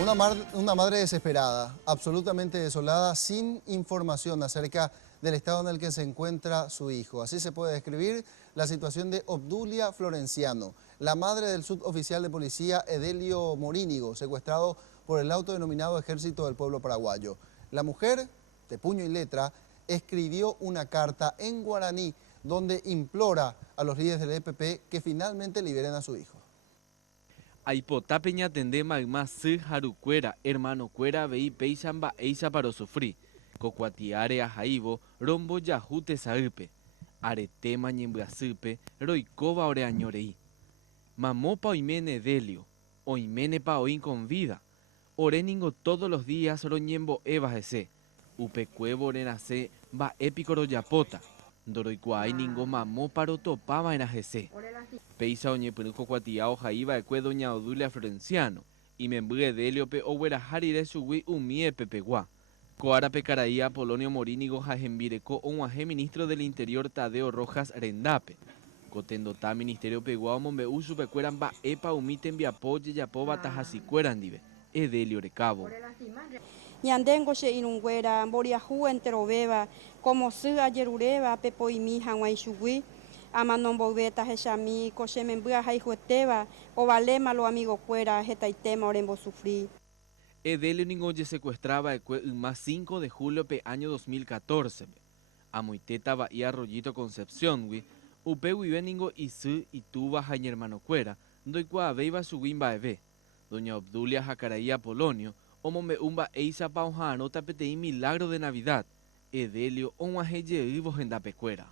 Una madre desesperada, absolutamente desolada, sin información acerca del estado en el que se encuentra su hijo. Así se puede describir la situación de Obdulia Florenciano, la madre del suboficial de policía Edelio Morínigo, secuestrado por el autodenominado Ejército del Pueblo Paraguayo. La mujer, de puño y letra, escribió una carta en guaraní donde implora a los líderes del EPP que finalmente liberen a su hijo. Aipota peña tende magma si harucuera, hermano cuera vei peisamba eisa para sufrir. Cocuatiare a jaibo, rombo yahute saípe. Aretema ñembrasípe, roicova oreañorei. Mamopa oimene delio, oimene pa oin con vida. Oreningo todos los días roñembo evas ese. Upecuevo orenase va épico royapota. Doroicuai ningo mamó paro topaba en ajese. Peisa oñepenuco cuatiao jaiba ecue doña Obdulia Florenciano. Y membre deliope owerajari de sugui umie pepegua. Coara pecaraía Apolonio Morínigo jajembireco onguaje ministro del Interior Tadeo Rojas Rendape. Cotendota ministerio pegua mombe supecueran ba epa umiten biapoye yapoba tajasicueran dive. Edelio recabo. Ñandengo che irunguera, mboriahu enteroveva, como sy ajerureva, pepoimi hanguaixugui, amanomboiveta hechami, cochemembia haihueteva, ovalema lo amigo cuera, hetaitema orembo sufrí. Edelio Ningoye secuestraba el más 5 de julio pe año 2014. Amoiteta Bahía Rollito Concepción, upe Wibeningo y su y tuba Jaime hermano cuera, doicua veiva su wimba eve. Doña Obdulia Jacaraía Polonio, omombe umba eisa pauja anota petei milagro de Navidad. Edelio onguajeye vivos en da pecuera.